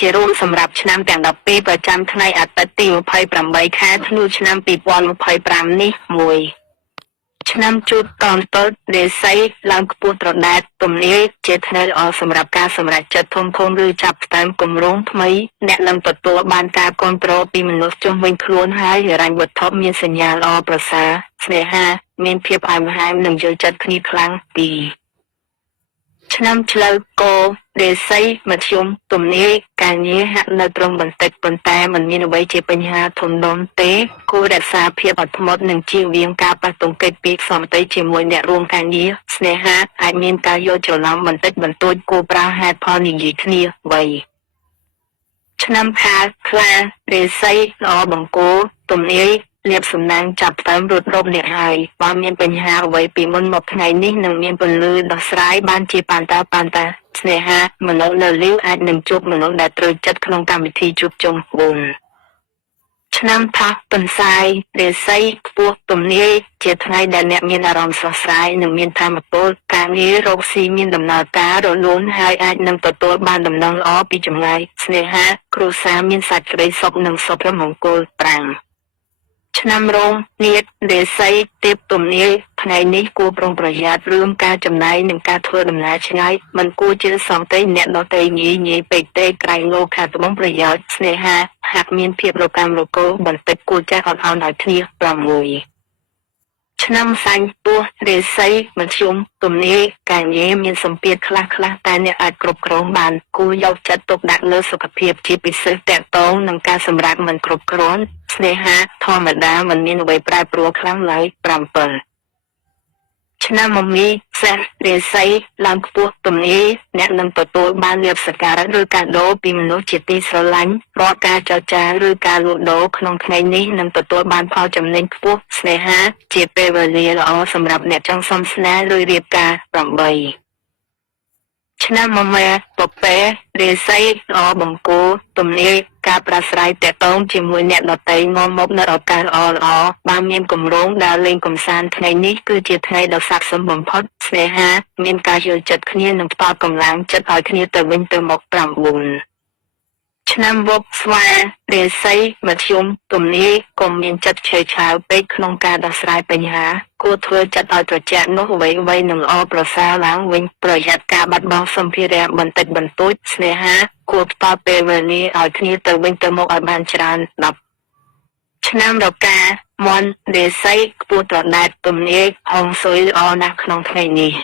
ជារួមសម្រាប់ឆ្នាំទាំង12ប្រចាំថ្ងៃអាទិត្យទី28ខែធ្នូឆ្នាំ2025នេះមួយឆ្នាំជូតតនតលរាសីឡើងខ្ពស់ត្រដែតទំនាយជាថ្ងៃល្អសម្រាប់ការសម្រេចចិត្តធំធំឬចាប់ផ្ដើមគម្រោងថ្មីអ្នកនឹងទទួលបានការគ្រប់គ្រងពីមនុស្សជុំវិញខ្លួនហើយហិរញ្ញវត្ថុមានសញ្ញាល្អប្រសើរស្នេហាមានភាពផ្អែមល្ហែមនិងយល់ចិត្តគ្នាខ្លាំងពីឆ្នាំឆ្លូវករាសីមធ្យមទំនាយការងារហាក់នៅត្រង់បន្តិចប៉ុន្តែมันមានអ្វីជាបញ្ហាធំដុំទេគួររក្សាភាពអត់ធ្មត់និងជៀសវាងការប៉ះទង្គិចពីសម្បត្តិជាមួយអ្នករួមការងារស្នេហាអាចមានការយល់ច្រឡំបន្តិចបន្តួចគួរប្រើហេតុផលនិយាយគ្នាໄວឆ្នាំខាលខ្លារាសីល្អបង្គោលទំនាយលៀបសំណាងចាប់ផ្ដើមរត់រប់អ្នកហើយបើមានបញ្ហាអ្វីពីមុនមកថ្ងៃនេះនឹងមានពន្លឺដោះស្រាយបានជាប៉ាន់តាស្នេហាមនុស្សនៅលីវអាចនឹងជួបមនុស្សដែលត្រូវចិត្តក្នុងកម្មវិធីជួបជុំ4ឆ្នាំថោះទន្សាយរាសីខ្ពស់ទំនាយជាថ្ងៃដែលអ្នកមានអារម្មណ៍ស្រស់ស្រាយនិងមានថាមពលការងាររកស៊ីមានដំណើរការរលូនហើយអាចនឹងទទួលបានដំណឹងល្អពីចម្ងាយស្នេហាគ្រួសារមានសេចក្តីសុខនិងសុភមង្គល5ឆ្នាំរោងនាថរាសីទៀបទំនាយថ្ងៃនេះគួរប្រុងប្រយ័ត្នរឿងការចំណាយនិងការធ្វើដំណើរឆ្ងាយមិនគួរជឿសង្កេតអ្នកដទៃងាយពេកទេក្រែងលោខាត្បូងប្រយោជន៍ស្នេហាហាក់មានភាពរកាំរកូលបន្តិចគួរចេះអត់ឱនឲ្យគ្នា6ឆ្នាំសាញ់ពស់រាសីមធ្យមទំនាយការងារមានសម្ពាធខ្លះតែអ្នកអាចគ្រប់គ្រងបានគួរយកចិត្តទុកដាក់លើសុខភាពជាពិសេសតាក់ទងនឹងការសម្រាកមិនគ្រប់គ្រាន់ស្នេហាធម្មតាមិនមានអ្វីប្រែប្រួលខ្លាំងឡើយ7ឆ្នាំមមីសេះរាសីឡើងខ្ពស់ទំនាយអ្នកនឹងទទួលបានលាភសក្ការៈឬកាដូពីមនុស្សជាទីស្រឡាញ់រាល់ការចរចាឬការលក់ដូរក្នុងថ្ងៃនេះនឹងទទួលបានផលចំណេញខ្ពស់ស្នេហាជាពេលវេលាល្អសម្រាប់អ្នកចង់សំស្នេហ៍ឬរៀបការ8ឆ្នាំមមែពពែរាសីល្អបង្គោលទំនាយការប្រាស្រ័យទាក់ទងជាមួយអ្នកដទៃនាំមកនូវឱកាសល្អបើមានគម្រោងដើរលេងកម្សាន្តថ្ងៃនេះគឺជាថ្ងៃដ៏ស័ក្តិសមបំផុតស្នេហាមានការយល់ចិត្តគ្នានិងផ្ដល់កម្លាំងចិត្តឲ្យគ្នាទៅវិញទៅមក9ឆ្នាំវប់ស្វារាសីមធ្យមទំនាយកុំមានចិត្តឆេវឆាវពេកក្នុងការដោះស្រាយបញ្ហាគួរធ្វើចិត្តឲ្យត្រជាក់នោះអ្វីនឹងល្អប្រសើរឡើងវិញប្រយ័ត្នការបាត់បង់សម្ភារៈបន្តិចបន្តួចស្នេហាគួរផ្ដល់ពេលវេលាឲ្យគ្នាទៅវិញទៅមកឲ្យបានច្រើន10ឆ្នាំរកាមន់រាសីខ្ពស់ត្រដែតទំនាយហងស៊ុយល្អណាស់ក្នុងថ្ងៃនេះ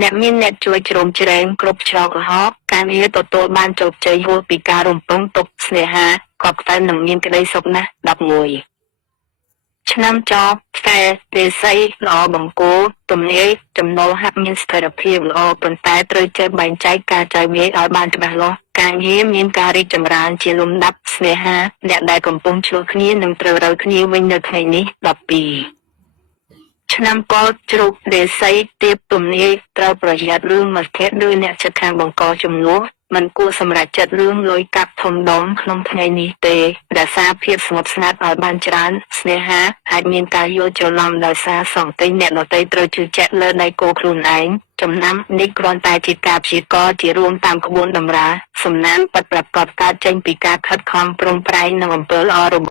អ្នកមានអ្នកជួយជ្រោមជ្រែងគ្រប់ច្រកល្ហកការងារទទួលបានជោគជ័យហួសពីការរំពឹងទុកស្នេហាក៏តែនឹងមានក្តីសុខណាស់11ឆ្នាំចខ្សែរាសីល្អបង្គោលទំនាយចំណូលហាក់មានស្ថិរភាពល្អប៉ុន្តែត្រូវចេះបែងចែកការចាយវាយឲ្យបានច្បាស់លាស់ការងារមានការរីកចម្រើនជាលំដាប់ស្នេហាអ្នកដែលកំពុងឆ្លោះគ្នានឹងត្រូវរើគ្នាវិញនៅថ្ងៃនេះ12ឆ្នាំកលជ្រូករាសីទៀបទំនាយត្រូវប្រយ័ត្នរឿងមិត្តភក្តិឬអ្នកជិតខាងបង្កចំនួនមិនគួរសម្រេចចិត្តរឿងលុយកាក់ធំដុំក្នុងថ្ងៃនេះទេរក្សាភាពស្ងប់ស្ងាត់ឲ្យបានច្រើនស្នេហាអាចមានការយល់ច្រឡំដោយសារសង្កេតអ្នកដទៃត្រូវជឿជាក់លើដៃគូខ្លួនឯងចំណាំនេះគ្រាន់តែជាការព្យាករណ៍ជារួមតាមក្បួនតម្រាសំណាងពិតប្រាកដកើតចេញពីការខិតខំប្រឹងប្រែងនិងអំពើល្អរបស់